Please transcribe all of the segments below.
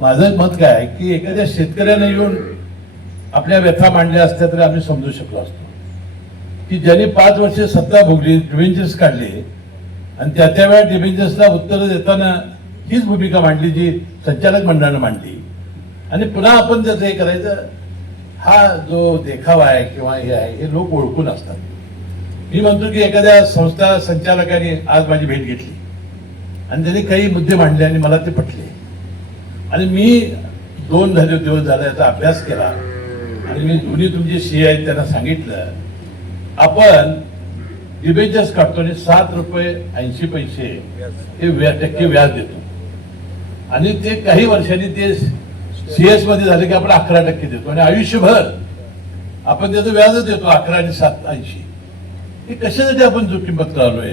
माझं मत काय की एखाद्या शेतकऱ्याने येऊन आपल्या व्यथा मांडल्या असत्या तरी आम्ही समजू शकलो असतो. की ज्यांनी पाच वर्ष सत्ता भोगली डिव्हेंचर्स काढले आणि त्या त्या वेळा डिव्हेंचर्सला उत्तरं देताना हीच भूमिका मांडली जी संचालक मंडळानं मांडली. आणि पुन्हा आपण त्याचं हे करायचं हा जो देखावा आहे किंवा हे आहे हे लोक ओळखून असतात. मी म्हणतो की एखाद्या संस्था संचालकाने आज माझी भेट घेतली. आणि त्यांनी काही मुद्दे मांडले आणि मला ते पटले. आणि मी दोन झाले दिवस झाला याचा अभ्यास केला. आणि मी दोन्ही तुमचे सी आहेत त्यांना सांगितलं. आपण डिबेंचर्स काढतो आणि सात रुपये ऐंशी पैसे हे व्या टक्के व्याज देतो. आणि ते काही वर्षांनी ते सीएसमध्ये झाले की आपण अकरा टक्के देतो. आणि आयुष्यभर आपण त्याचं व्याजच देतो अकरा आणि सात ऐंशी. हे कशासाठी आपण जोखीम पत्करालोय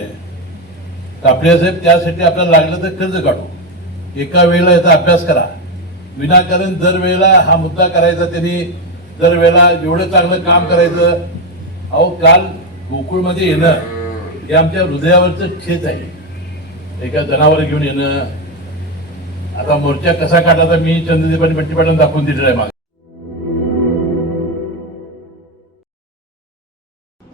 कापडिया साहेब त्यासाठी आपल्याला लागलं तर कर्ज काढू. एका वेळेला याचा अभ्यास करा. विनाकारण दर वेळेला हा मुद्दा करायचा त्यांनी दरवेळेला एवढं चांगलं काम करायचं. अहो काल गोकुळमध्ये येणं हे आमच्या हृदयावरचं ठेच आहे. एका जनावर घेऊन येणं. आता मोर्चा कसा काढायचा मी चंद्रदेवानी आणि दाखवून दिलेला आहे मागे.